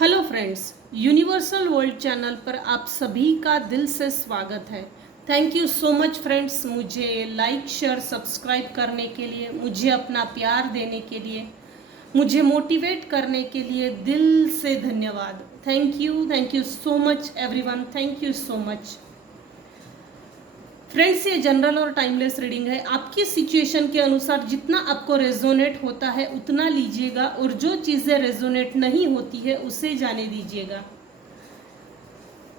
Hello friends, universal world channel पर आप सभी का दिल से स्वागत है। Thank you so much friends, मुझे लाइक शेयर सब्सक्राइब करने के लिए, मुझे अपना प्यार देने के लिए, मुझे मोटिवेट करने के लिए दिल से धन्यवाद। Thank you so much everyone, thank you so much friends. ये जनरल और टाइमलेस रीडिंग है। आपकी सिचुएशन के अनुसार जितना आपको रेजोनेट होता है उतना लीजिएगा, और जो चीज़ें रेजोनेट नहीं होती है उसे जाने दीजिएगा।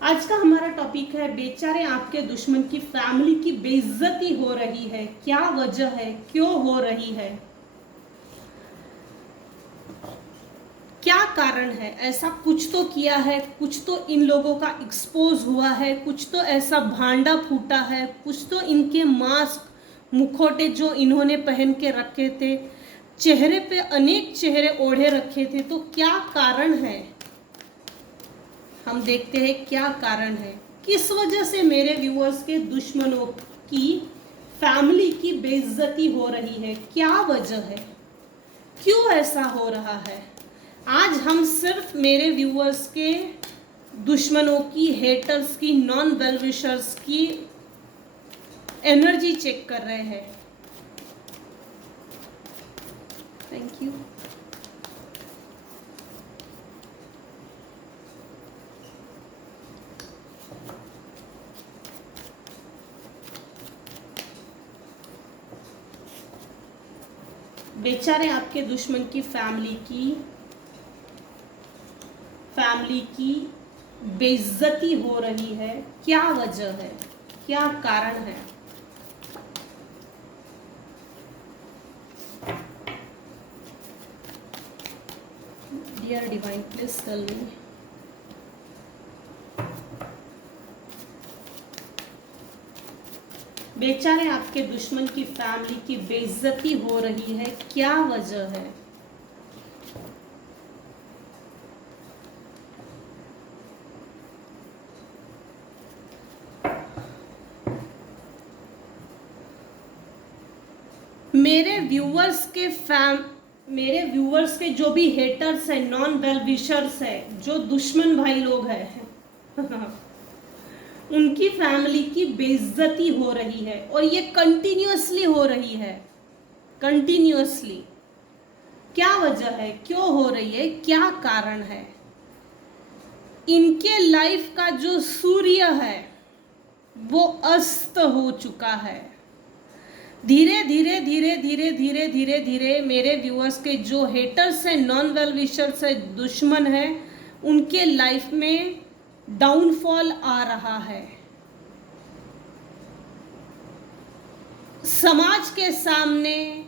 आज का हमारा टॉपिक है, बेचारे आपके दुश्मन की फैमिली की बेइज्जती हो रही है, क्या वजह है, क्यों हो रही है, क्या कारण है। ऐसा कुछ तो किया है, कुछ तो इन लोगों का एक्सपोज हुआ है, कुछ तो ऐसा भांडा फूटा है, कुछ तो इनके मास्क मुखौटे जो इन्होंने पहन के रखे थे, चेहरे पे अनेक चेहरे ओढ़े रखे थे, तो क्या कारण है। हम देखते हैं क्या कारण है, किस वजह से मेरे व्यूअर्स के दुश्मनों की फैमिली की बेइज्जती हो रही है, क्या वजह है, क्यों ऐसा हो रहा है। आज हम सिर्फ मेरे व्यूअर्स के दुश्मनों की, हेटर्स की, नॉन वेल विशर्स की एनर्जी चेक कर रहे हैं। Thank you. बेचारे आपके दुश्मन की फैमिली की बेइज्जती हो रही है, क्या वजह है, क्या कारण है। Dear divine please tell me. बेचारे आपके दुश्मन की फैमिली की बेइज्जती हो रही है, क्या वजह है। मेरे व्यूअर्स के जो भी हेटर्स हैं, नॉन वेल विशर्स है, जो दुश्मन भाई लोग हैं उनकी फैमिली की बेइज्जती हो रही है, और ये कंटिन्यूअसली हो रही है, कंटिन्यूअसली। क्या वजह है, क्यों हो रही है, क्या कारण है। इनके लाइफ का जो सूर्य है वो अस्त हो चुका है। धीरे धीरे धीरे धीरे धीरे धीरे धीरे मेरे व्यूअर्स के जो हेटर्स हैं, नॉन वेल विशर्स है, दुश्मन है, उनके लाइफ में डाउनफॉल आ रहा है। समाज के सामने,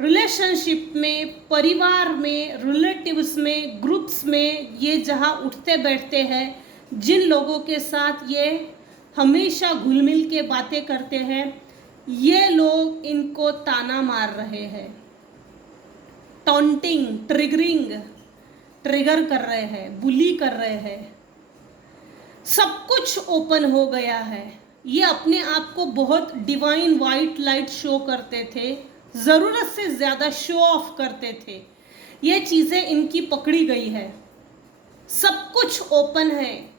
रिलेशनशिप में, परिवार में, रिलेटिव्स में, ग्रुप्स में, ये जहाँ उठते बैठते हैं, जिन लोगों के साथ ये हमेशा घुल मिल के बातें करते हैं, ये लोग इनको ताना मार रहे हैं, टॉन्टिंग, ट्रिगर कर रहे हैं, बुली कर रहे हैं। सब कुछ ओपन हो गया है। ये अपने आप को बहुत डिवाइन वाइट लाइट शो करते थे, ज़रूरत से ज़्यादा शो ऑफ करते थे। ये चीज़ें इनकी पकड़ी गई है, सब कुछ ओपन है,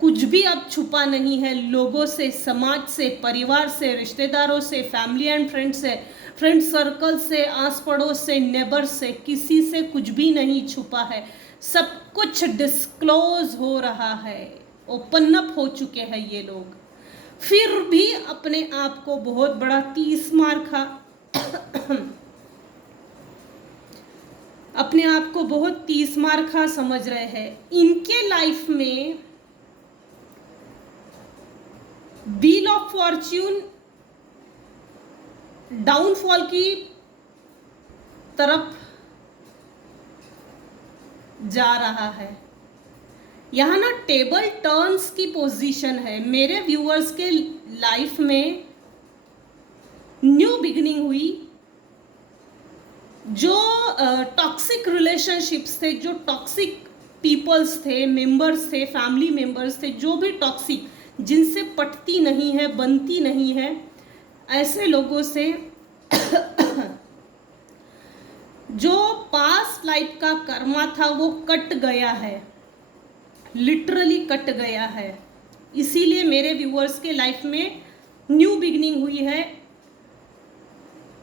कुछ भी अब छुपा नहीं है। लोगों से, समाज से, परिवार से, रिश्तेदारों से, फैमिली एंड फ्रेंड्स से, फ्रेंड सर्कल से, आस पड़ोस से, नेबर से, किसी से कुछ भी नहीं छुपा है। सब कुछ डिस्क्लोज हो रहा है, ओपन अप हो चुके हैं ये लोग। फिर भी अपने आप को बहुत बड़ा 30 मार खा अपने आप को बहुत 30 मार खा समझ रहे हैं। इनके लाइफ में व्हील ऑफ फॉर्च्यून डाउनफॉल की तरफ जा रहा है। यहाँ ना टेबल टर्न्स की पोजीशन है। मेरे व्यूअर्स के लाइफ में न्यू बिगिनिंग हुई। जो टॉक्सिक रिलेशनशिप्स थे, जो टॉक्सिक पीपल्स थे, मेंबर्स थे, फैमिली मेंबर्स थे, जो भी टॉक्सिक, जिनसे पटती नहीं है, बनती नहीं है, ऐसे लोगों से जो पास्ट लाइफ का कर्मा था वो कट गया है, लिटरली कट गया है। इसीलिए मेरे व्यूअर्स के लाइफ में न्यू बिगिनिंग हुई है।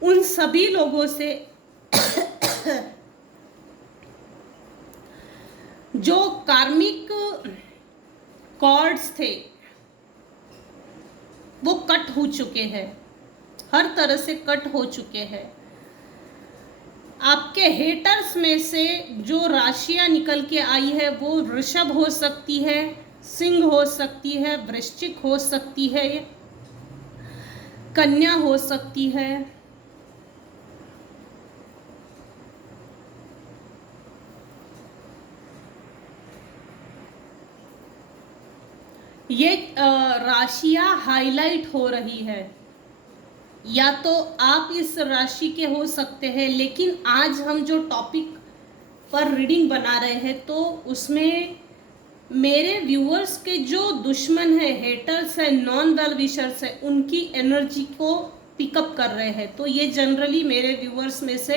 उन सभी लोगों से जो कार्मिक कॉर्ड्स थे वो कट हो चुके हैं, हर तरह से कट हो चुके हैं। आपके हेटर्स में से जो राशियां निकल के आई है वो वृषभ हो सकती है, सिंह हो सकती है, वृश्चिक हो सकती है, कन्या हो सकती है। ये राशियां हाईलाइट हो रही है। या तो आप इस राशि के हो सकते हैं, लेकिन आज हम जो टॉपिक पर रीडिंग बना रहे हैं तो उसमें मेरे व्यूअर्स के जो दुश्मन है, हेटर्स है, नॉन वेल विशर्स है, उनकी एनर्जी को पिकअप कर रहे हैं। तो ये जनरली मेरे व्यूअर्स में से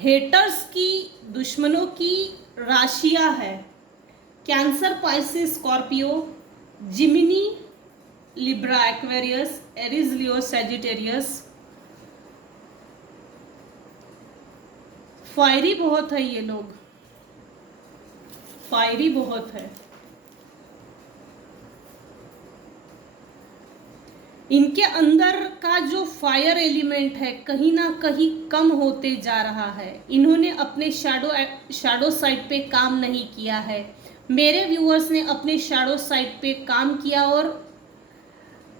हेटर्स की, दुश्मनों की राशियां है। Cancer, Pisces, Scorpio, Gemini, Libra, Aquarius, Aries, Leo, Sagittarius. Fiery बहुत है ये लोग, फायरी बहुत है। इनके अंदर का जो फायर एलिमेंट है कहीं ना कहीं कम होते जा रहा है। इन्होंने अपने शैडो साइड पे काम नहीं किया है। मेरे व्यूअर्स ने अपने शैडो साइड पे काम किया और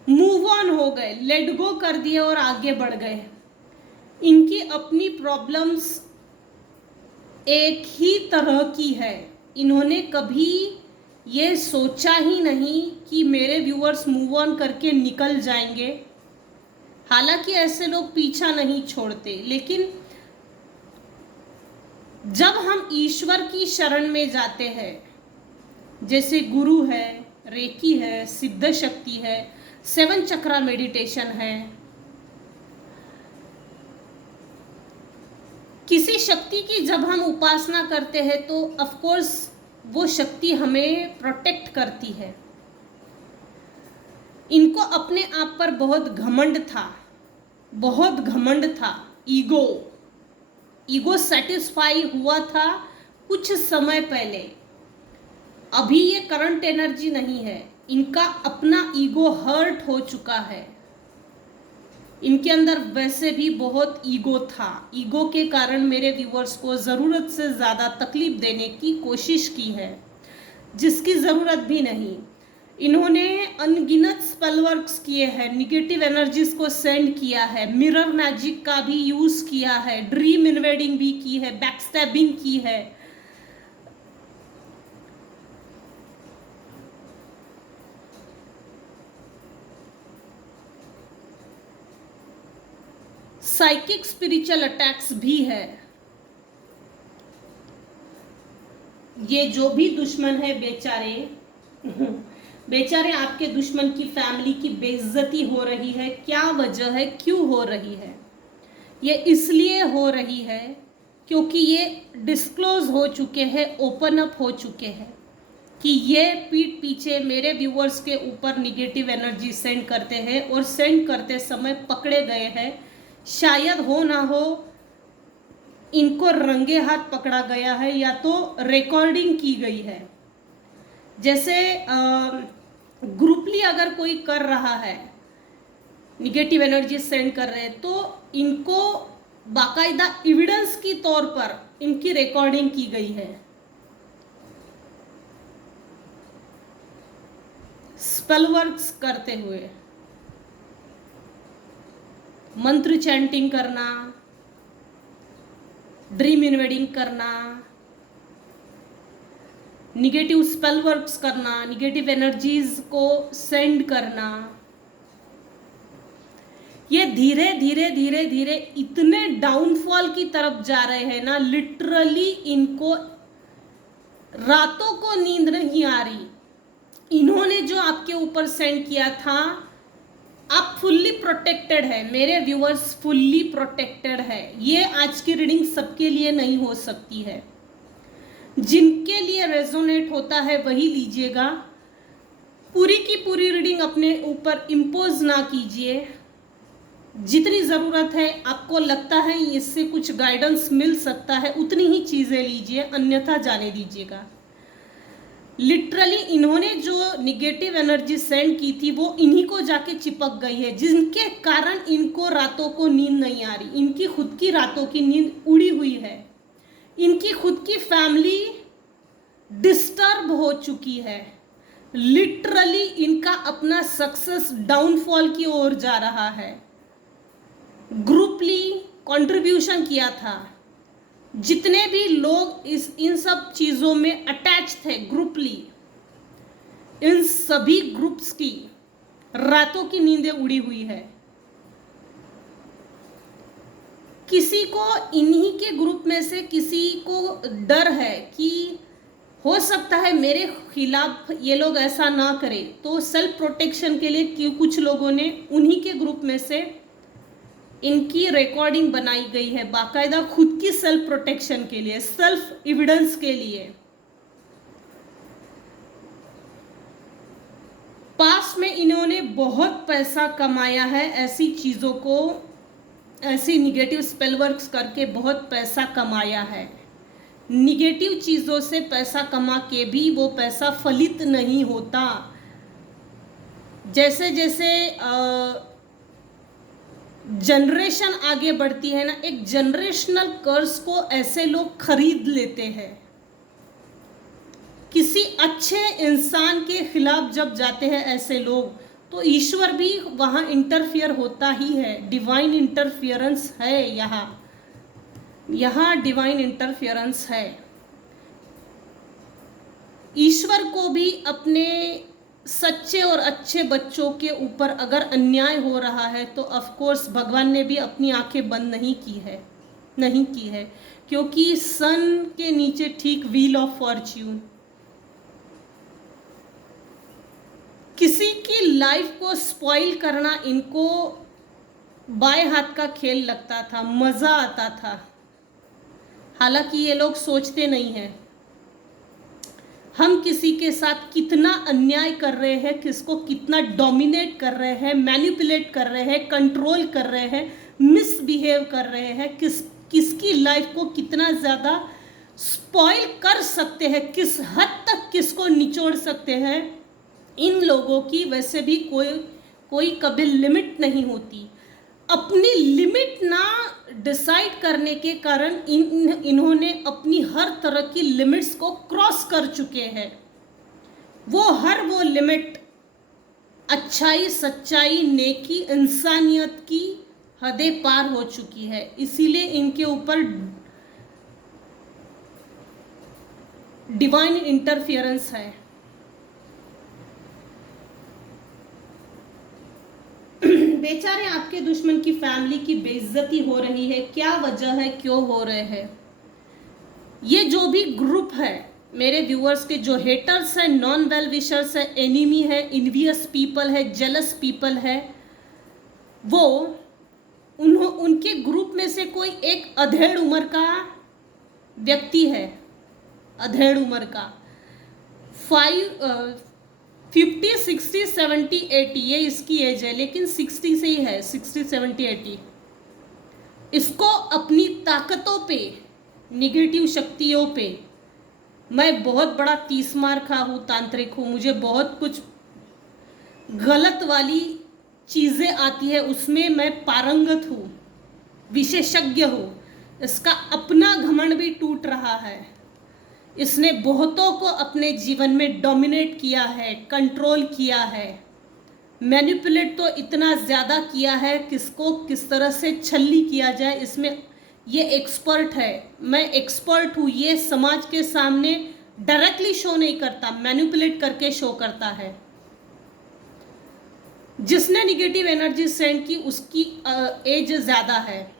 मूव ऑन हो गए, लेट गो कर दिए और आगे बढ़ गए। इनकी अपनी प्रॉब्लम्स एक ही तरह की है। इन्होंने कभी ये सोचा ही नहीं कि मेरे व्यूअर्स मूव ऑन करके निकल जाएंगे। हालांकि ऐसे लोग पीछा नहीं छोड़ते, लेकिन जब हम ईश्वर की शरण में जाते हैं, जैसे गुरु है, रेकी है, सिद्ध शक्ति है, 7 चक्रा मेडिटेशन है, किसी शक्ति की जब हम उपासना करते हैं तो ऑफ कोर्स वो शक्ति हमें प्रोटेक्ट करती है। इनको अपने आप पर बहुत घमंड था, बहुत घमंड था। ईगो सेटिस्फाई हुआ था कुछ समय पहले। अभी ये करंट एनर्जी नहीं है। इनका अपना ईगो हर्ट हो चुका है। इनके अंदर वैसे भी बहुत ईगो था। ईगो के कारण मेरे व्यूअर्स को ज़रूरत से ज़्यादा तकलीफ देने की कोशिश की है, जिसकी ज़रूरत भी नहीं। इन्होंने अनगिनत स्पेल वर्क्स किए हैं, निगेटिव एनर्जीज को सेंड किया है, मिरर मैजिक का भी यूज़ किया है, ड्रीम इन्वेडिंग भी की है, बैकस्टैबिंग की है। साइकिक स्पिरिचुअल अटैक्स भी है। ये जो भी दुश्मन है बेचारे आपके दुश्मन की फैमिली की बेइज्जती हो रही है। क्या वजह है, क्यों हो रही है? ये इसलिए हो रही है क्योंकि ये डिस्क्लोज हो चुके हैं, ओपन अप हो चुके हैं कि ये पीठ पीछे मेरे व्यूअर्स के ऊपर निगेटिव एनर्जी सेंड करते हैं और सेंड करते समय पकड़े गए हैं। शायद हो ना हो इनको रंगे हाथ पकड़ा गया है या तो रिकॉर्डिंग की गई है। जैसे ग्रुपली अगर कोई कर रहा है, निगेटिव एनर्जी सेंड कर रहे हैं, तो इनको बाकायदा एविडेंस की तौर पर इनकी रिकॉर्डिंग की गई है। स्पेल वर्क्स करते हुए, मंत्र चैंटिंग करना, ड्रीम इन्वेडिंग करना, निगेटिव स्पेल वर्क्स करना, निगेटिव एनर्जीज को सेंड करना। ये धीरे धीरे धीरे धीरे इतने डाउनफॉल की तरफ जा रहे हैं ना, लिटरली इनको रातों को नींद नहीं आ रही। इन्होंने जो आपके ऊपर सेंड किया था आप फुल्ली प्रोटेक्टेड है, मेरे व्यूअर्स फुल्ली प्रोटेक्टेड है। ये आज की रीडिंग सबके लिए नहीं हो सकती है, जिनके लिए रेजोनेट होता है वही लीजिएगा। पूरी की पूरी रीडिंग अपने ऊपर इम्पोज ना कीजिए। जितनी ज़रूरत है, आपको लगता है इससे कुछ गाइडेंस मिल सकता है, उतनी ही चीज़ें लीजिए, अन्यथा जाने दीजिएगा। लिटरली इन्होंने जो निगेटिव एनर्जी सेंड की थी वो इन्हीं को जाके चिपक गई है, जिनके कारण इनको रातों को नींद नहीं आ रही। इनकी खुद की रातों की नींद उड़ी हुई है, इनकी खुद की फैमिली डिस्टर्ब हो चुकी है। लिटरली इनका अपना सक्सेस डाउनफॉल की ओर जा रहा है। ग्रुपली कंट्रीब्यूशन किया था, जितने भी लोग इन सब चीज़ों में अटैच थे ग्रुपली, इन सभी ग्रुप्स की रातों की नींदें उड़ी हुई है। किसी को इन्हीं के ग्रुप में से किसी को डर है कि हो सकता है मेरे खिलाफ ये लोग ऐसा ना करें, तो सेल्फ प्रोटेक्शन के लिए कुछ लोगों ने उन्हीं के ग्रुप में से इनकी रिकॉर्डिंग बनाई गई है, बाकायदा खुद की सेल्फ प्रोटेक्शन के लिए, सेल्फ एविडेंस के लिए। पास्ट में इन्होंने बहुत पैसा कमाया है, ऐसी चीज़ों को, ऐसी निगेटिव स्पेल वर्क्स करके बहुत पैसा कमाया है। निगेटिव चीज़ों से पैसा कमा के भी वो पैसा फलित नहीं होता। जैसे जैसे जनरेशन आगे बढ़ती है ना, एक जनरेशनल कर्ज को ऐसे लोग खरीद लेते हैं। किसी अच्छे इंसान के खिलाफ जब जाते हैं ऐसे लोग, तो ईश्वर भी वहाँ इंटरफियर होता ही है। डिवाइन इंटरफियरेंस है यहाँ डिवाइन इंटरफियरेंस है। ईश्वर को भी अपने सच्चे और अच्छे बच्चों के ऊपर अगर अन्याय हो रहा है तो ऑफ कोर्स भगवान ने भी अपनी आंखें बंद नहीं की है, क्योंकि सन के नीचे ठीक व्हील ऑफ फॉर्च्यून। किसी की लाइफ को स्पॉइल करना इनको बाएं हाथ का खेल लगता था, मजा आता था। हालांकि ये लोग सोचते नहीं हैं हम किसी के साथ कितना अन्याय कर रहे हैं, किसको कितना डोमिनेट कर रहे हैं, मैनिपुलेट कर रहे हैं, कंट्रोल कर रहे हैं, मिसबिहेव कर रहे हैं, किसकी लाइफ को कितना ज़्यादा स्पॉइल कर सकते हैं, किस हद तक किसको निचोड़ सकते हैं। इन लोगों की वैसे भी कोई कभी लिमिट नहीं होती। अपनी लिमिट ना डिसाइड करने के कारण इन्होंने अपनी हर तरह की लिमिट्स को क्रॉस कर चुके हैं। वो लिमिट अच्छाई, सच्चाई, नेकी, इंसानियत की हदें पार हो चुकी है। इसीलिए इनके ऊपर डिवाइन इंटरफियरेंस है। बेचारे आपके दुश्मन की फैमिली की बेइज्जती हो रही है, क्या वजह है, क्यों हो रहे हैं? ये जो भी ग्रुप है मेरे व्यूअर्स के, जो हेटर्स है, नॉन वेल विशर्स है, एनिमी है, इनवियस पीपल है, जेलस पीपल है, वो उनके ग्रुप में से कोई एक अधेड़ उम्र का व्यक्ति है, अधेड़ उम्र का 50, 60, 70, 80 ये इसकी एज है, लेकिन 60 से ही है, 60, 70, 80। इसको अपनी ताकतों पे, निगेटिव शक्तियों पे, मैं बहुत बड़ा 30 मार खा हूँ, तांत्रिक हूँ, मुझे बहुत कुछ गलत वाली चीज़ें आती है, उसमें मैं पारंगत हूँ, विशेषज्ञ हूँ। इसका अपना घमंड भी टूट रहा है। इसने बहुतों को अपने जीवन में डोमिनेट किया है, कंट्रोल किया है, मैनिपुलेट तो इतना ज़्यादा किया है, किसको किस तरह से छल्ली किया जाए इसमें ये एक्सपर्ट है। मैं एक्सपर्ट हूँ, ये समाज के सामने डायरेक्टली शो नहीं करता, मैनिपुलेट करके शो करता है। जिसने निगेटिव एनर्जी सेंड की उसकी एज ज़्यादा है।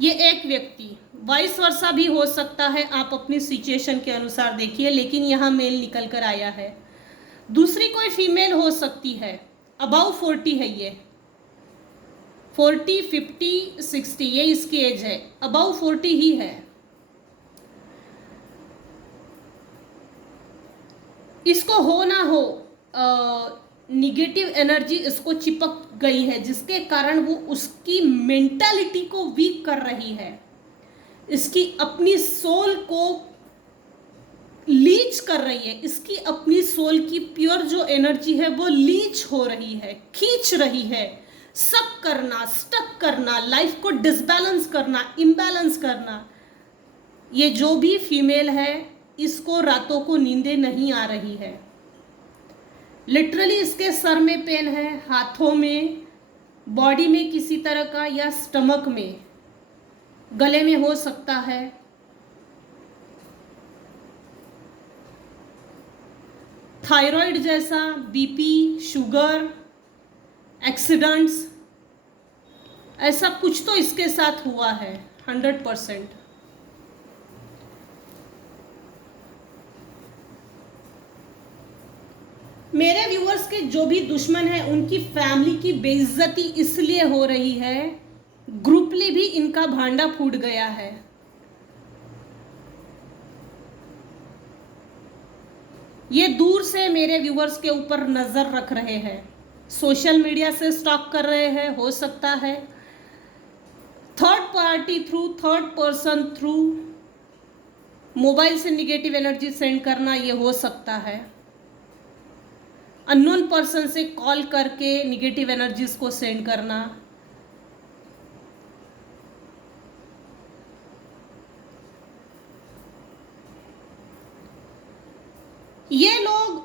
ये एक व्यक्ति, वाइस वर्सा भी हो सकता है, आप अपनी सिचुएशन के अनुसार देखिए, लेकिन यहाँ मेल निकल कर आया है। दूसरी कोई फीमेल हो सकती है, अबाउ 40 है ये, 40, 50, 60 ये इसकी एज है, अबाउ 40 ही है। इसको हो ना हो निगेटिव एनर्जी इसको चिपक गई है, जिसके कारण वो उसकी मेंटालिटी को वीक कर रही है, इसकी अपनी सोल को लीच कर रही है, इसकी अपनी सोल की प्योर जो एनर्जी है वो लीच हो रही है, खींच रही है। सब करना, स्टक करना, लाइफ को डिसबैलेंस करना, इम्बैलेंस करना, ये जो भी फीमेल है इसको रातों को नींदें नहीं आ रही है। लिटरली इसके सर में पेन है, हाथों में, बॉडी में किसी तरह का, या स्टमक में, गले में हो सकता है। थायराइड जैसा, बीपी, शुगर, एक्सीडेंट्स, ऐसा कुछ तो इसके साथ हुआ है 100%। मेरे व्यूअर्स के जो भी दुश्मन हैं उनकी फैमिली की बेइज्जती इसलिए हो रही है, ग्रुपली भी इनका भांडा फूट गया है। ये दूर से मेरे व्यूअर्स के ऊपर नजर रख रहे हैं, सोशल मीडिया से स्टॉक कर रहे हैं, हो सकता है third party through, third person through, mobile से निगेटिव एनर्जी सेंड करना, ये हो सकता है अननोन पर्सन से कॉल करके निगेटिव एनर्जीज को सेंड करना। ये लोग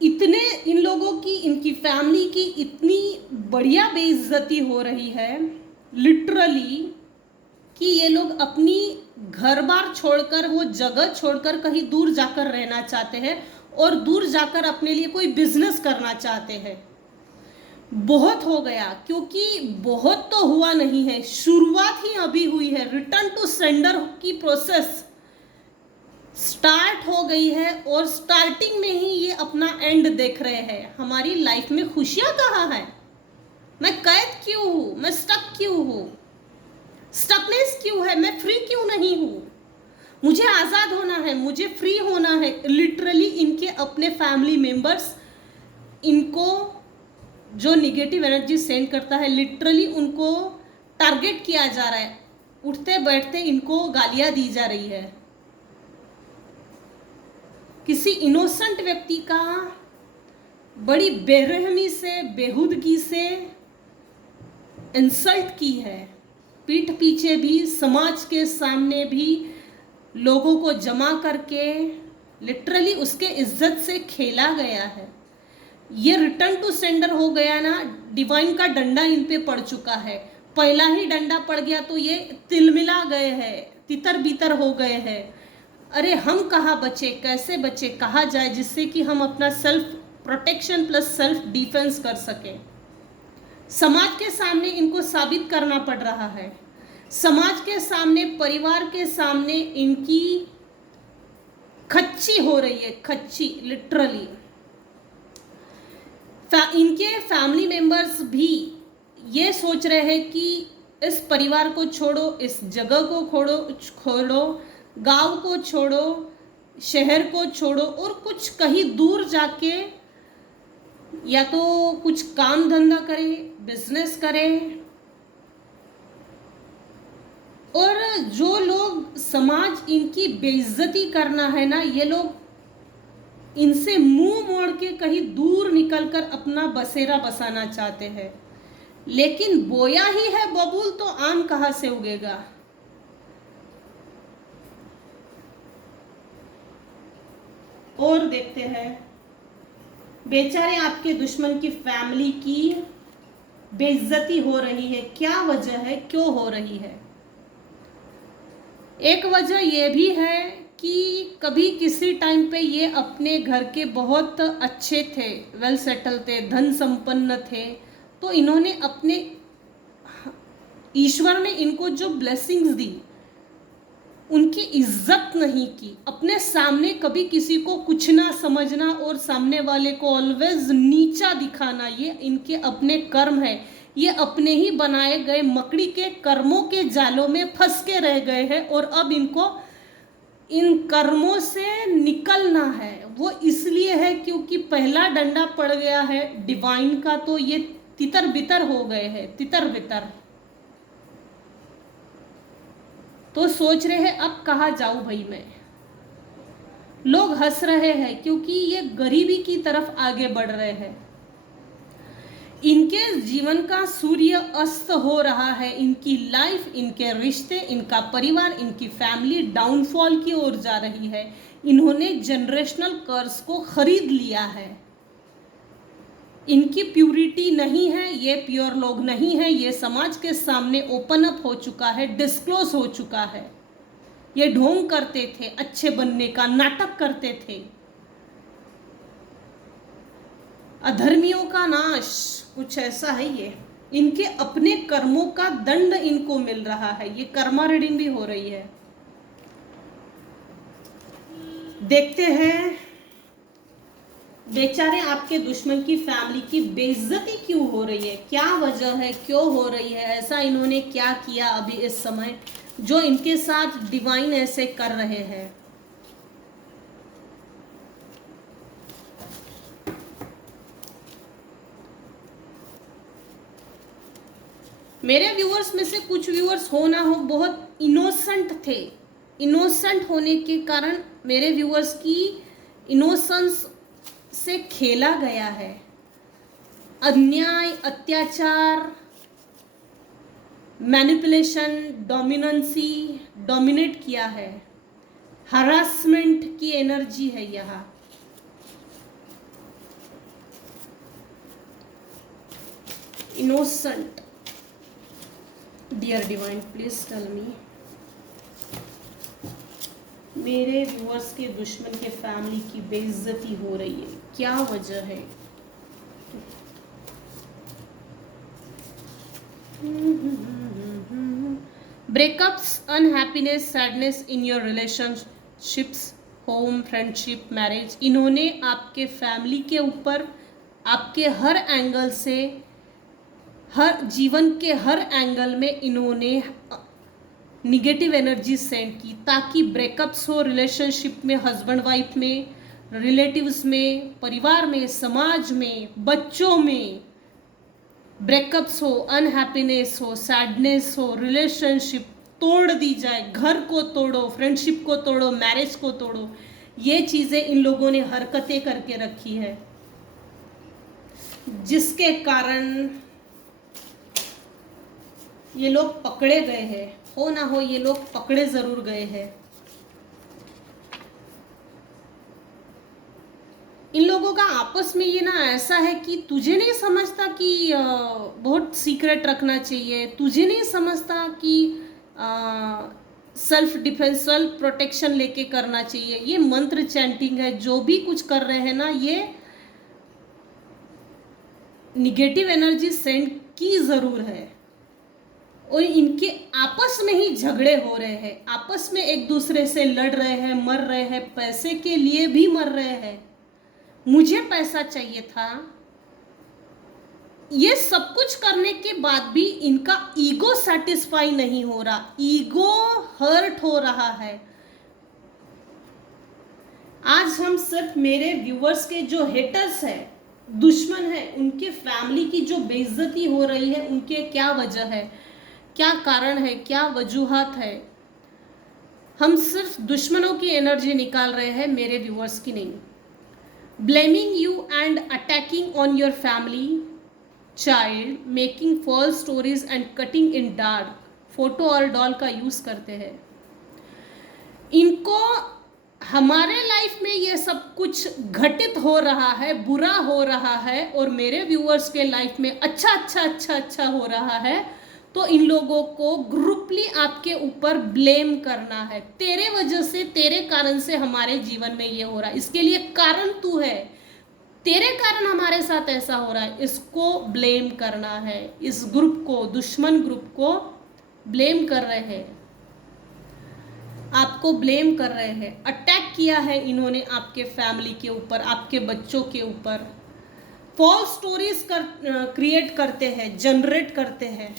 इतने, इन लोगों की, इनकी फैमिली की इतनी बढ़िया बेइज्जती हो रही है लिटरली, कि ये लोग अपनी घर बार छोड़कर, वो जगह छोड़कर कहीं दूर जाकर रहना चाहते हैं, और दूर जाकर अपने लिए कोई बिजनेस करना चाहते हैं। बहुत हो गया, क्योंकि बहुत तो हुआ नहीं है, शुरुआत ही अभी हुई है। रिटर्न टू सेंडर की प्रोसेस स्टार्ट हो गई है, और स्टार्टिंग में ही ये अपना एंड देख रहे हैं। हमारी लाइफ में खुशियां कहाँ है? मैं कैद क्यों हूं? मैं स्टक क्यों हूं? स्टकनेस क्यों है? मैं फ्री क्यों नहीं हूं? मुझे आज़ाद होना है, मुझे फ्री होना है। लिटरली इनके अपने फैमिली मेंबर्स इनको जो निगेटिव एनर्जी सेंड करता है, लिटरली उनको टारगेट किया जा रहा है, उठते बैठते इनको गालियां दी जा रही है। किसी इनोसेंट व्यक्ति का बड़ी बेरहमी से, बेहुदगी से इंसल्ट की है, पीठ पीछे भी, समाज के सामने भी लोगों को जमा करके लिटरली उसके इज्जत से खेला गया है। ये रिटर्न टू सेंडर हो गया ना, डिवाइन का डंडा इन पे पड़ चुका है। पहला ही डंडा पड़ गया तो ये तिलमिला गए हैं, तितर बितर हो गए हैं। अरे हम कहाँ बचे, कैसे बचे, कहाँ जाए, जिससे कि हम अपना self protection plus self defence कर सके। समाज के सामने इनको साबित करना पड़ रहा है, समाज के सामने, परिवार के सामने इनकी खच्ची हो रही है, खच्ची लिटरली। इनके फैमिली मेंबर्स भी ये सोच रहे हैं कि इस परिवार को छोड़ो, इस जगह को छोड़ो, गांव को छोड़ो, शहर को छोड़ो, और कुछ कहीं दूर जाके या तो कुछ काम धंधा करे, बिजनेस करे। और जो लोग समाज इनकी बेइज्जती करना है ना, ये लोग इनसे मुंह मोड़ के कहीं दूर निकलकर अपना बसेरा बसाना चाहते हैं। लेकिन बोया ही है बबूल तो आम कहां से उगेगा। और देखते हैं बेचारे आपके दुश्मन की फैमिली की बेइज्जती हो रही है, क्या वजह है, क्यों हो रही है? एक वजह यह भी है कि कभी किसी टाइम पे ये अपने घर के बहुत अच्छे थे, वेल सेटल थे, धन संपन्न थे, तो इन्होंने अपने, ईश्वर ने इनको जो ब्लेसिंग्स दी उनकी इज्जत नहीं की, अपने सामने कभी किसी को कुछ ना समझना और सामने वाले को ऑलवेज नीचा दिखाना, ये इनके अपने कर्म है। ये अपने ही बनाए गए मकड़ी के कर्मों के जालों में फंस के रह गए हैं और अब इनको इन कर्मों से निकलना है। वो इसलिए है क्योंकि पहला डंडा पड़ गया है डिवाइन का, तो ये तितर बितर हो गए हैं, तितर बितर। तो सोच रहे हैं अब कहाँ जाऊं भाई मैं। लोग हंस रहे हैं क्योंकि ये गरीबी की तरफ आगे बढ़ रहे हैं। इनके जीवन का सूर्य अस्त हो रहा है, इनकी लाइफ, इनके रिश्ते, इनका परिवार, इनकी फैमिली डाउनफॉल की ओर जा रही है। इन्होंने जनरेशनल कर्स को खरीद लिया है। इनकी प्यूरिटी नहीं है, ये प्योर लोग नहीं है, ये समाज के सामने ओपन अप हो चुका है, डिस्क्लोज हो चुका है। ये ढोंग करते थे, अच्छे बनने का नाटक करते थे। अधर्मियों का नाश, कुछ ऐसा है ये। इनके अपने कर्मों का दंड इनको मिल रहा है। ये कर्मा रीडिंग भी हो रही है। देखते हैं बेचारे आपके दुश्मन की फैमिली की बेइज्जती क्यों हो रही है, क्या वजह है, क्यों हो रही है, ऐसा इन्होंने क्या किया अभी इस समय जो इनके साथ डिवाइन ऐसे कर रहे हैं। मेरे व्यूअर्स में से कुछ व्यूअर्स हो ना हो बहुत इनोसेंट थे। इनोसेंट होने के कारण मेरे व्यूअर्स की इनोसेंस से खेला गया है। अन्याय, अत्याचार, मैनिपुलेशन, डोमिनेंसी, डोमिनेट किया है। हरासमेंट की एनर्जी है यहाँ। Innocent, dear divine please tell me, मेरे व्यूअर्स के दुश्मन के फैमिली की बेइज्जती हो रही है, क्या वजह है। Breakups, unhappiness, sadness in your relationships, home, friendship, marriage. इन्होंने आपके फैमिली के ऊपर आपके हर एंगल से, हर जीवन के हर एंगल में इन्होंने निगेटिव एनर्जी सेंड की ताकि ब्रेकअप्स हो रिलेशनशिप में, हस्बैंड वाइफ में, रिलेटिव्स में, परिवार में, समाज में, बच्चों में ब्रेकअप्स हो, अनहैप्पीनेस हो, सैडनेस हो, रिलेशनशिप तोड़ दी जाए, घर को तोड़ो, फ्रेंडशिप को तोड़ो, मैरिज को तोड़ो। ये चीज़ें इन लोगों ने हरकतें करके रखी है जिसके कारण ये लोग पकड़े गए हैं। हो ना हो ये लोग पकड़े जरूर गए हैं। इन लोगों का आपस में ये ना ऐसा है कि तुझे नहीं समझता कि बहुत सीक्रेट रखना चाहिए, तुझे नहीं समझता कि सेल्फ डिफेंस, सेल्फ प्रोटेक्शन लेके करना चाहिए। ये मंत्र चैंटिंग है, जो भी कुछ कर रहे हैं ना, ये निगेटिव एनर्जी सेंड की जरूर है। और इनके आपस में ही झगड़े हो रहे हैं, आपस में एक दूसरे से लड़ रहे हैं, मर रहे हैं, पैसे के लिए भी मर रहे हैं। मुझे पैसा चाहिए था। ये सब कुछ करने के बाद भी इनका ईगो सेटिस्फाई नहीं हो रहा, ईगो हर्ट हो रहा है। आज हम सिर्फ मेरे व्यूअर्स के जो हेटर्स हैं, दुश्मन है, उनके फैमिली की जो बेइज्जती हो रही है, उनके क्या वजह है, क्या कारण है, क्या वजूहात है, हम सिर्फ दुश्मनों की एनर्जी निकाल रहे हैं, मेरे व्यूअर्स की नहीं। Blaming you and attacking on your family, child, making false stories and cutting in dark. Photo और डॉल का यूज करते हैं। इनको हमारे लाइफ में ये सब कुछ घटित हो रहा है, बुरा हो रहा है, और मेरे व्यूअर्स के लाइफ में अच्छा अच्छा अच्छा अच्छा हो रहा है, तो इन लोगों को ग्रुपली आपके ऊपर ब्लेम करना है। तेरे वजह से, तेरे कारण से हमारे जीवन में ये हो रहा है, इसके लिए कारण तू है, तेरे कारण हमारे साथ ऐसा हो रहा है, इसको ब्लेम करना है। इस ग्रुप को, दुश्मन ग्रुप को ब्लेम कर रहे हैं। आपको ब्लेम कर रहे हैं, अटैक किया है इन्होंने आपके फैमिली के ऊपर, आपके बच्चों के ऊपर, फॉल्स स्टोरीज क्रिएट करते हैं, जनरेट करते हैं।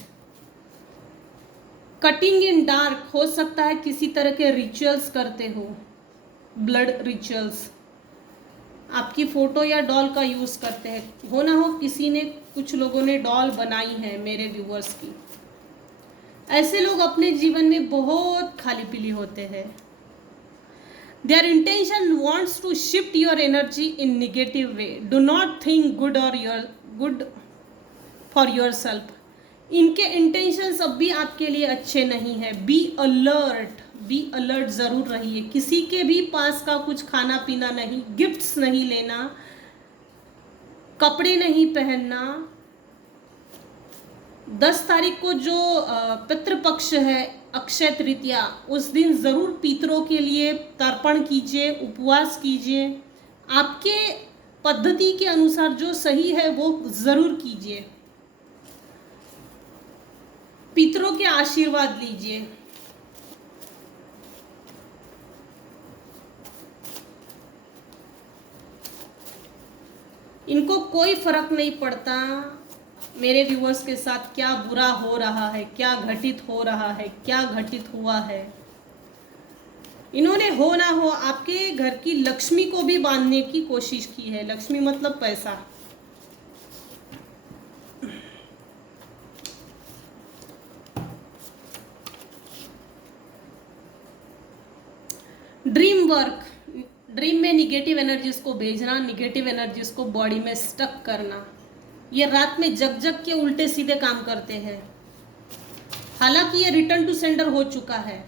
कटिंग इन डार्क, हो सकता है किसी तरह के रिचुअल्स करते हो, ब्लड रिचुअल्स, आपकी फोटो या डॉल का यूज करते हैं, हो ना हो किसी ने, कुछ लोगों ने डॉल बनाई है मेरे व्यूअर्स की। ऐसे लोग अपने जीवन में बहुत खाली पीली होते हैं। Their intention wants to shift your energy in negative way. Do not think good for yourself. इनके इंटेंशंस अब भी आपके लिए अच्छे नहीं है। बी अलर्ट ज़रूर रहिए। किसी के भी पास का कुछ खाना पीना नहीं, गिफ्ट्स नहीं लेना, कपड़े नहीं पहनना। 10 तारीख को जो पितृपक्ष है, अक्षय तृतीया, उस दिन ज़रूर पितरों के लिए तर्पण कीजिए, उपवास कीजिए। आपके पद्धति के अनुसार जो सही है वो ज़रूर कीजिए। पितरों के आशीर्वाद लीजिए। इनको कोई फर्क नहीं पड़ता मेरे व्यूअर्स के साथ क्या बुरा हो रहा है, क्या घटित हो रहा है, क्या घटित हुआ है। इन्होंने हो ना हो आपके घर की लक्ष्मी को भी बांधने की कोशिश की है। लक्ष्मी मतलब पैसा। ड्रीम वर्क, ड्रीम में निगेटिव एनर्जीज को भेजना, निगेटिव एनर्जीज को बॉडी में स्टक करना। ये रात में जग जग के उल्टे सीधे काम करते हैं। हालांकि ये रिटर्न टू सेंडर हो चुका है,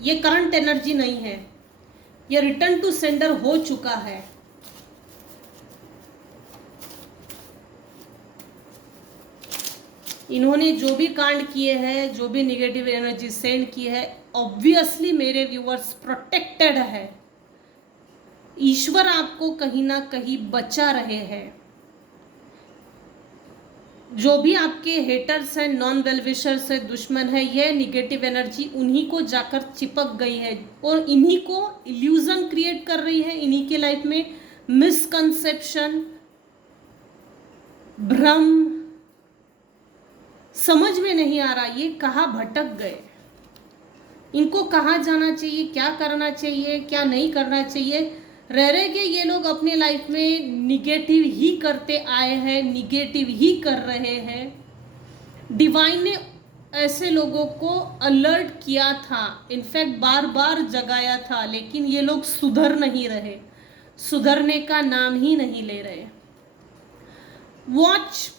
ये करंट एनर्जी नहीं है, ये रिटर्न टू सेंडर हो चुका है। इन्होंने जो भी कांड किए हैं, जो भी निगेटिव एनर्जी सेंड की है, ऑब्वियसली मेरे व्यूअर्स प्रोटेक्टेड है। ईश्वर आपको कहीं ना कहीं बचा रहे हैं। जो भी आपके हेटर्स हैं, नॉन वेल विशर्स है, दुश्मन है, ये निगेटिव एनर्जी उन्हीं को जाकर चिपक गई है और इन्हीं को इल्यूजन क्रिएट कर रही है। इन्हीं के लाइफ में मिसकंसेप्शन, भ्रम, समझ में नहीं आ रहा ये कहाँ भटक गए, इनको कहाँ जाना चाहिए, क्या करना चाहिए, क्या नहीं करना चाहिए। रह के ये लोग अपने लाइफ में निगेटिव ही करते आए हैं, निगेटिव ही कर रहे हैं। डिवाइन ने ऐसे लोगों को अलर्ट किया था, इनफैक्ट बार बार जगाया था, लेकिन ये लोग सुधर नहीं रहे, सुधरने का नाम ही नहीं ले रहे। Watch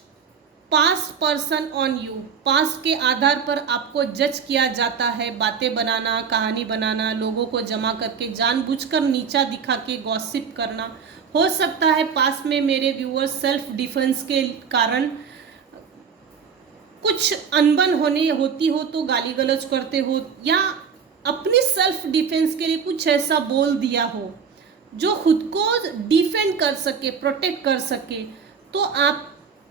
past person on you, past के आधार पर आपको जज किया जाता है। बातें बनाना, कहानी बनाना, लोगों को जमा करके जानबूझकर नीचा दिखा के गॉसिप करना। हो सकता है पास्ट में मेरे व्यूअर्स सेल्फ डिफेंस के कारण कुछ अनबन होती हो तो गाली गलौज करते हो, या अपनी सेल्फ डिफेंस के लिए कुछ ऐसा बोल दिया हो जो खुद को डिफेंड कर सके, प्रोटेक्ट कर सके। तो आप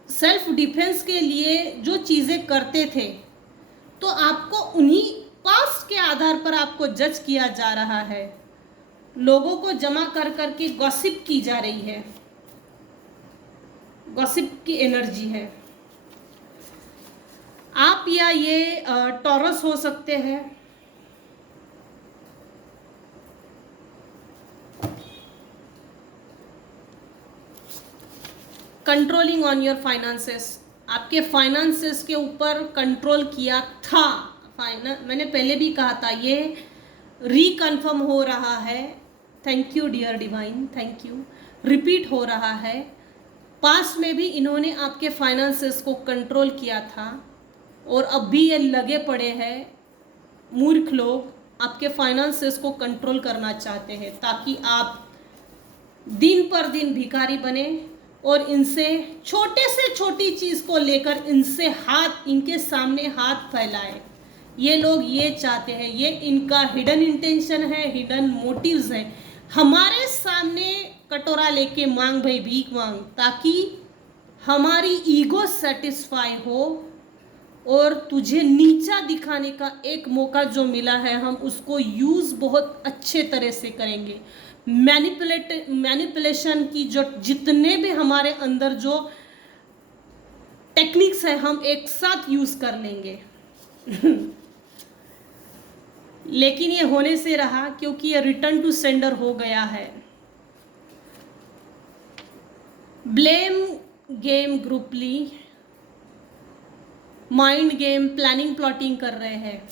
सेल्फ डिफेंस के लिए जो चीज़ें करते थे, तो आपको उन्हीं पास्ट के आधार पर आपको जज किया जा रहा है। लोगों को जमा कर करके गॉसिप की जा रही है, गॉसिप की एनर्जी है। आप या ये टॉरस हो सकते हैं। कंट्रोलिंग ऑन योर फाइनेंसेस, आपके फाइनेंसेस के ऊपर कंट्रोल किया था। मैंने पहले भी कहा था, ये रिकन्फर्म हो रहा है। Thank you dear divine, thank you. Repeat हो रहा है। पास्ट में भी इन्होंने आपके फाइनेंसेस को कंट्रोल किया था और अब भी ये लगे पड़े हैं मूर्ख लोग, आपके फाइनेंसेस को कंट्रोल करना चाहते हैं ताकि आप दिन पर दिन भिखारी बने और इनसे छोटे से छोटी चीज़ को लेकर इनके सामने हाथ फैलाए। ये लोग ये चाहते हैं, ये इनका हिडन इंटेंशन है, हिडन मोटिव्स है। हमारे सामने कटोरा लेके मांग भाई, भीख मांग, ताकि हमारी ईगो सेटिस्फाई हो, और तुझे नीचा दिखाने का एक मौका जो मिला है, हम उसको यूज़ बहुत अच्छे तरह से करेंगे। मैनिपुलेशन की जो जितने भी हमारे अंदर जो टेक्निक्स है, हम एक साथ यूज़ कर लेंगे। लेकिन ये होने से रहा क्योंकि ये रिटर्न टू सेंडर हो गया है। ब्लेम गेम ग्रुपली, माइंड गेम, प्लानिंग प्लॉटिंग कर रहे हैं।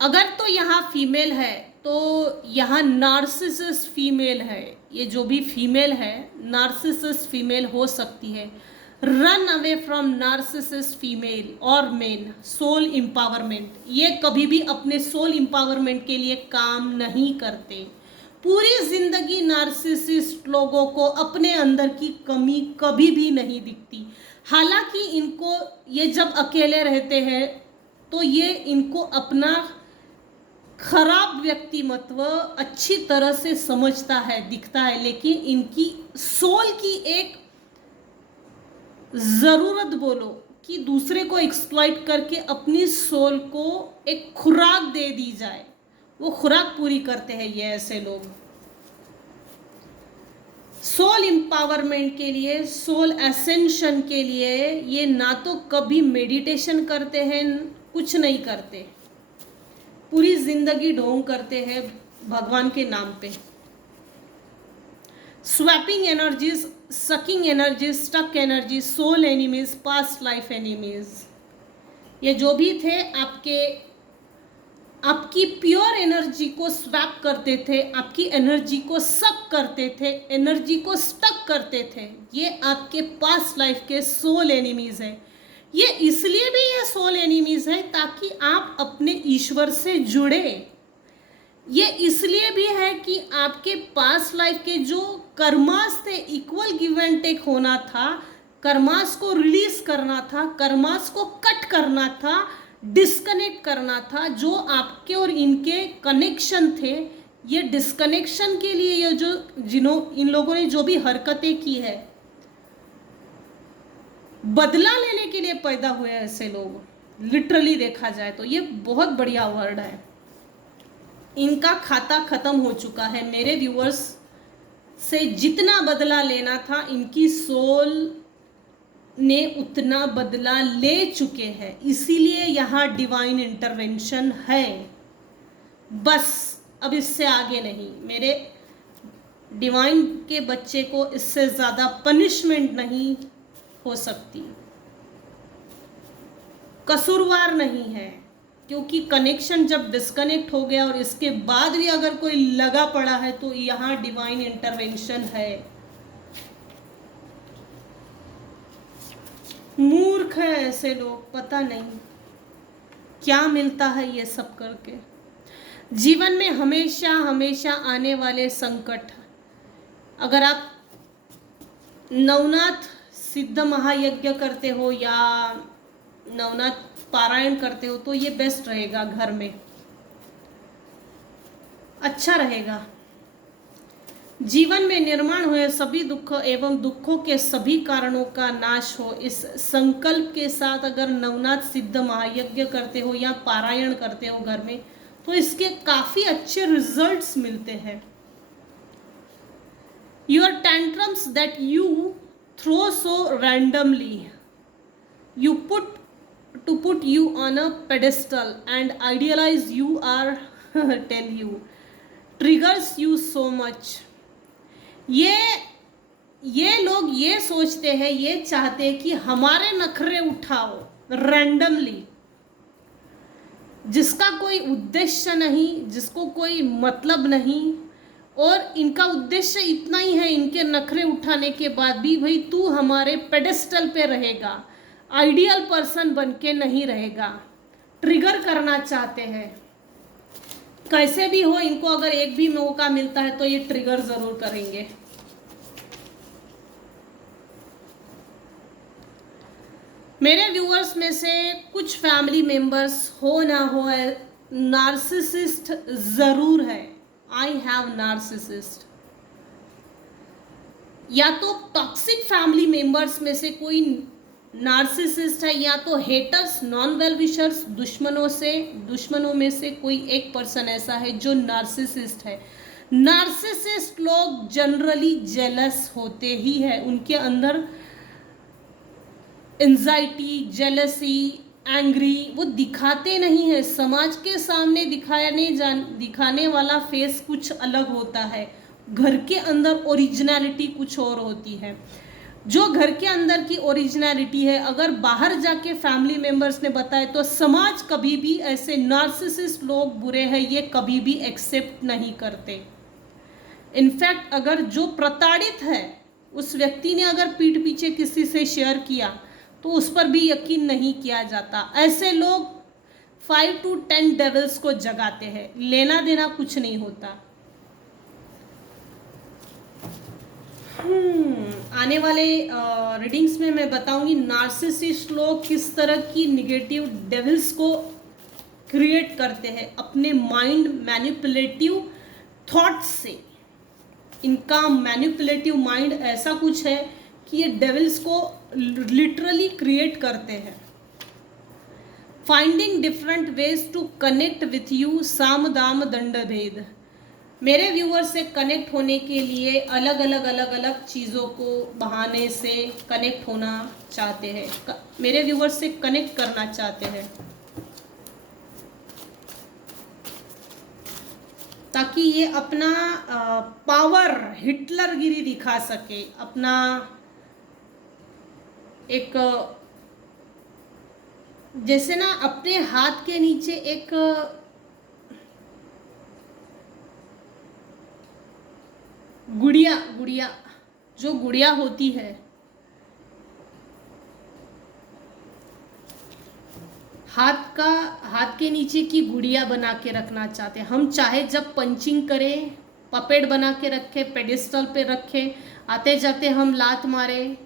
अगर तो यहाँ फीमेल है तो यहाँ नार्सिसिस्ट फीमेल है। ये जो भी फीमेल है नार्सिसिस्ट फीमेल हो सकती है। Run away from narcissist female और मेन। सोल एम्पावरमेंट, ये कभी भी अपने सोल एम्पावरमेंट के लिए काम नहीं करते। पूरी जिंदगी नार्सिसिस्ट लोगों को अपने अंदर की कमी कभी भी नहीं दिखती। हालांकि इनको ये जब अकेले रहते हैं तो ये इनको अपना खराब व्यक्तिमत्व अच्छी तरह से समझता है, दिखता है, लेकिन इनकी सोल की एक ज़रूरत बोलो कि दूसरे को एक्सप्लॉइट करके अपनी सोल को एक खुराक दे दी जाए, वो खुराक पूरी करते हैं ये ऐसे लोग। सोल एम्पावरमेंट के लिए, सोल एसेंशन के लिए ये ना तो कभी मेडिटेशन करते हैं, कुछ नहीं करते, पूरी जिंदगी ढोंग करते हैं भगवान के नाम पे। Swapping energies, sucking energies, stuck energy, soul enemies, past life enemies, ये जो भी थे आपकी प्योर एनर्जी को स्वैप करते थे, आपकी एनर्जी को सक करते थे, एनर्जी को स्टक करते थे। ये आपके पास्ट लाइफ के सोल एनिमीज हैं। ये इसलिए भी ये सोल एनिमीज है ताकि आप अपने ईश्वर से जुड़े। ये इसलिए भी है कि आपके पास्ट लाइफ के जो कर्मास थे, इक्वल गिव एंड टेक होना था, कर्मास को रिलीज करना था, कर्मास को कट करना था, डिस्कनेक्ट करना था। जो आपके और इनके कनेक्शन थे, ये डिस्कनेक्शन के लिए ये जो इन लोगों ने जो भी हरकतें की है, बदला लेने के लिए पैदा हुए ऐसे लोग। लिटरली देखा जाए तो ये बहुत बढ़िया वर्ड है। इनका खाता खत्म हो चुका है। मेरे व्यूअर्स से जितना बदला लेना था, इनकी सोल ने उतना बदला ले चुके हैं। इसीलिए यहाँ डिवाइन इंटरवेंशन है, बस अब इससे आगे नहीं। मेरे डिवाइन के बच्चे को इससे ज़्यादा पनिशमेंट नहीं हो सकती, कसूरवार नहीं है, क्योंकि कनेक्शन जब डिस्कनेक्ट हो गया और इसके बाद भी अगर कोई लगा पड़ा है तो यहाँ डिवाइन इंटरवेंशन है। मूर्ख है ऐसे लोग, पता नहीं क्या मिलता है ये सब करके। जीवन में हमेशा हमेशा आने वाले संकट, अगर आप नवनाथ सिद्ध महायज्ञ करते हो या नवनाथ पारायण करते हो तो ये बेस्ट रहेगा, घर में अच्छा रहेगा। जीवन में निर्माण हुए सभी दुख एवं दुखों के सभी कारणों का नाश हो, इस संकल्प के साथ अगर नवनाथ सिद्ध महायज्ञ करते हो या पारायण करते हो घर में, तो इसके काफी अच्छे रिजल्ट्स मिलते हैं। Your tantrums that you throw so randomly, you put you on a pedestal and idealize you are tell you triggers you so much। ये लोग ये सोचते हैं, ये चाहते हैं कि हमारे नखरे उठाओ रैंडमली, जिसका कोई उद्देश्य नहीं, जिसको कोई मतलब नहीं, और इनका उद्देश्य इतना ही है इनके नखरे उठाने के बाद भी, भाई तू हमारे पेडेस्टल पे रहेगा, आइडियल पर्सन बनके नहीं रहेगा। ट्रिगर करना चाहते हैं, कैसे भी हो इनको अगर एक भी मौका मिलता है तो ये ट्रिगर जरूर करेंगे। मेरे व्यूअर्स में से कुछ फैमिली मेंबर्स हो ना हो नार्सिसिस्ट जरूर है। आई हैव नार्सिसिस्ट, या तो टॉक्सिक फैमिली मेंबर्स में से कोई नार्सिसिस्ट है, या तो हेटर्स, नॉन वेल विशर्स, दुश्मनों में से कोई एक पर्सन ऐसा है जो नार्सिसिस्ट है। नार्सिसिस्ट लोग जनरली जेलस होते ही है, उनके अंदर एंजाइटी, जेलसी, एंग्री वो दिखाते नहीं है, समाज के सामने दिखाने वाला फेस कुछ अलग होता है, घर के अंदर ओरिजिनलिटी कुछ और होती है। जो घर के अंदर की ओरिजिनलिटी है अगर बाहर जाके फैमिली मेंबर्स ने बताए तो समाज कभी भी ऐसे नार्सिसिस्ट लोग बुरे हैं ये कभी भी एक्सेप्ट नहीं करते। इनफैक्ट अगर जो प्रताड़ित है उस व्यक्ति ने अगर पीठ पीछे किसी से शेयर किया तो उस पर भी यकीन नहीं किया जाता। ऐसे लोग 5 to 10 डेविल्स को जगाते हैं, लेना देना कुछ नहीं होता। आने वाले रीडिंग्स में मैं बताऊंगी नार्सिसिस्ट लोग किस तरह की निगेटिव डेविल्स को क्रिएट करते हैं अपने माइंड मैनिपुलेटिव थॉट्स से। इनका मैनिपुलेटिव माइंड ऐसा कुछ है कि ये डेविल्स को लिटरली क्रिएट करते हैं। Finding different ways to connect with you, साम दाम दंड भेद। मेरे व्यूअर्स से कनेक्ट होने के लिए अलग अलग चीज़ों को बहाने से कनेक्ट होना चाहते हैं, मेरे व्यूअर्स से कनेक्ट करना चाहते हैं ताकि ये अपना पावर हिटलरगिरी दिखा सके, अपना एक जैसे ना अपने हाथ के नीचे एक गुड़िया जो गुड़िया होती है, हाथ के नीचे की गुड़िया बना के रखना चाहते हैं हम। चाहे जब पंचिंग करें पपेट बना के रखे, पेडिस्टल पे रखे, आते जाते हम लात मारे,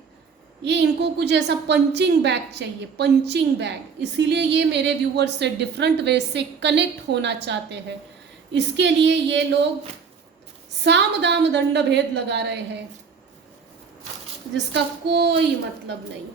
ये इनको कुछ ऐसा पंचिंग बैग चाहिए, पंचिंग बैग। इसीलिए ये मेरे व्यूवर्स से डिफरेंट वे से कनेक्ट होना चाहते हैं। इसके लिए ये लोग साम दाम दंड भेद लगा रहे हैं जिसका कोई मतलब नहीं।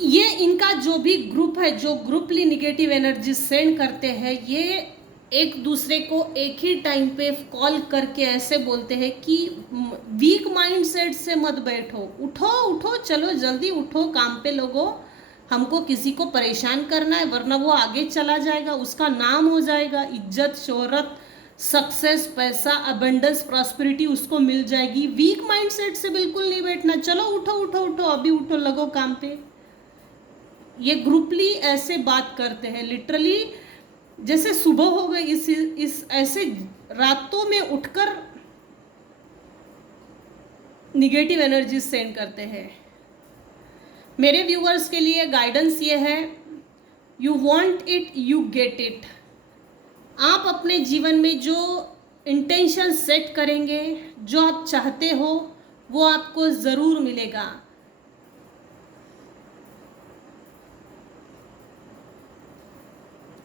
ये इनका जो भी ग्रुप है, जो ग्रुपली निगेटिव एनर्जी सेंड करते हैं, ये एक दूसरे को एक ही टाइम पे कॉल करके ऐसे बोलते हैं कि वीक माइंडसेट से मत बैठो, उठो उठो, चलो जल्दी उठो, काम पे लोगों, हमको किसी को परेशान करना है वरना वो आगे चला जाएगा, उसका नाम हो जाएगा, इज्जत, शोहरत, सक्सेस, पैसा, अबंडेंस, प्रॉस्पेरिटी उसको मिल जाएगी। वीक माइंडसेट से बिल्कुल नहीं बैठना, चलो उठो उठो उठो, अभी उठो, लगो काम पे। ये ग्रुपली ऐसे बात करते हैं, लिटरली जैसे सुबह हो गई, इस ऐसे रातों में उठकर निगेटिव एनर्जी सेंड करते हैं। मेरे व्यूअर्स के लिए गाइडेंस ये है, you want it you get it. आप अपने जीवन में जो इंटेंशन सेट करेंगे, जो आप चाहते हो वो आपको ज़रूर मिलेगा।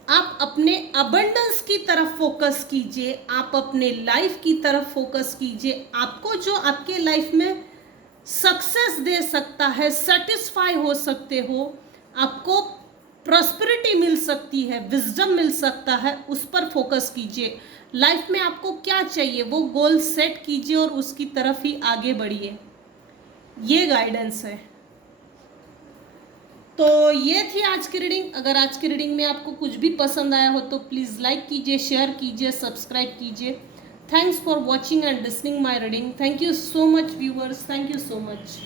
आप अपने अबंडेंस की तरफ फोकस कीजिए, आप अपने लाइफ की तरफ फोकस कीजिए। आपको जो आपके लाइफ में सक्सेस दे सकता है, सेटिस्फाई हो सकते हो, आपको प्रॉस्पेरिटी मिल सकती है, विजडम मिल सकता है, उस पर फोकस कीजिए। लाइफ में आपको क्या चाहिए वो गोल सेट कीजिए और उसकी तरफ ही आगे बढ़िए। ये गाइडेंस है। तो ये थी आज की रीडिंग। अगर आज की रीडिंग में आपको कुछ भी पसंद आया हो तो प्लीज़ लाइक कीजिए, शेयर कीजिए, सब्सक्राइब कीजिए। Thanks for watching and listening my reading. Thank you so much viewers, thank you so much.